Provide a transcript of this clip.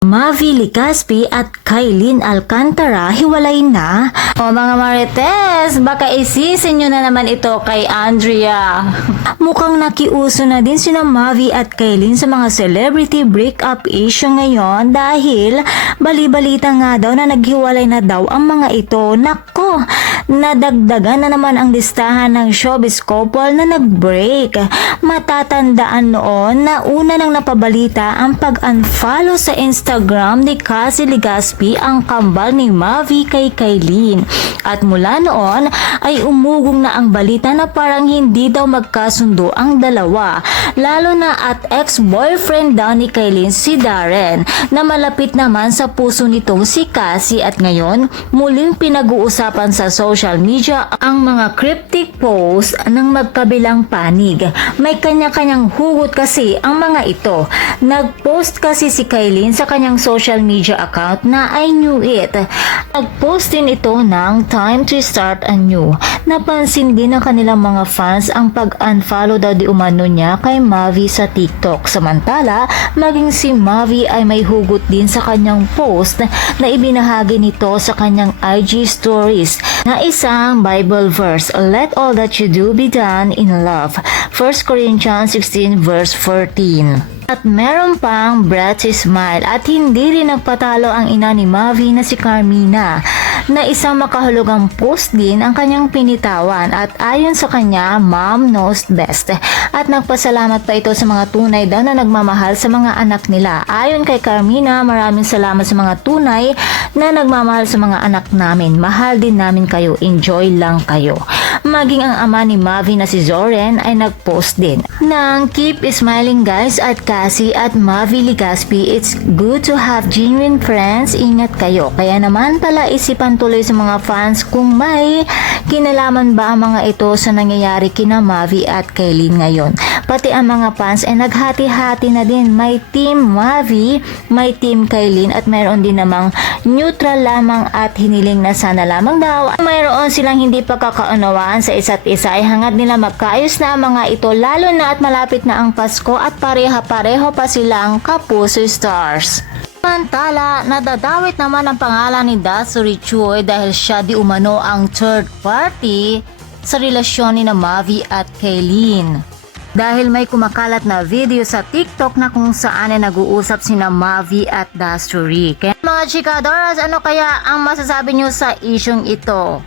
Mavi Legaspi at Kailin Alcantara hiwalay na? O mga marites, baka isisin nyo na naman ito kay Andrea. Mukhang nakiuso na din sina Mavi at Kailin sa mga celebrity breakup issue ngayon dahil bali-balita nga daw na naghiwalay na daw ang mga ito. Nako, nadagdagan na naman ang listahan ng showbiz couple na nag-break. Matatandaan noon na una nang napabalita ang pag-unfollow sa Instagram ni Cassie Legaspi, ang kambal ni Mavi kay Kailin. At mula noon ay umugong na ang balita na parang hindi daw magkasundo ang dalawa. Lalo na at ex-boyfriend daw ni Kailin si Darren na malapit naman sa puso nitong si Cassie, at ngayon muling pinag-uusapan sa social media ang mga cryptic post ng magkabilang panig. May kanya-kanyang hugot kasi ang mga ito. Nag-post kasi si Kailin sa kanyang social media account na I knew it. Nag-post din ito ng time to start anew. Napansin din ng kanilang mga fans ang pag-unfollow daw di umano niya kay Mavi sa TikTok. Samantala, maging si Mavi ay may hugot din sa kanyang post na ibinahagi nito sa kanyang IG stories na isang Bible verse, "Let all that you do be done in love." 1 Corinthians 16 verse 14. At meron pang Breath to Smile, at hindi rin nagpatalo ang ina ni Mavi na si Carmina na isang makahulugang post din ang kanyang pinitawan, at ayon sa kanya, Mom knows best. At nagpasalamat pa ito sa mga tunay daw na nagmamahal sa mga anak nila. Ayon kay Carmina, maraming salamat sa mga tunay na nagmamahal sa mga anak namin. Mahal din namin kayo. Enjoy lang kayo. Maging ang ama ni Mavi na si Zoren ay nagpost din ng keep smiling guys at Cassie at Mavi Legaspi. It's good to have genuine friends. Ingat kayo. Kaya naman pala isipan tuloy sa mga fans kung may kinalaman ba ang mga ito sa nangyayari kina Mavi at Kailin ngayon. Pati ang mga fans ay naghati-hati na din. May team Mavi, may team Kailin, at mayroon din namang neutral lamang at hiniling na sana lamang daw mayroon silang hindi pagkakaunawaan sa isa't isa ay hangad nila magkaayos na ang mga ito, lalo na at malapit na ang Pasko at pareha-pareho pa silang kapuso stars. Samantala, nadadawit naman ang pangalan ni Dasuri Choi dahil siya di umano ang third party sa relasyon ni na Mavi at Kailin. Dahil may kumakalat na video sa TikTok na kung saan ay nag-uusap sina Mavi at Dasuri. Kaya mga chikadoras, ano kaya ang masasabi nyo sa isyong ito?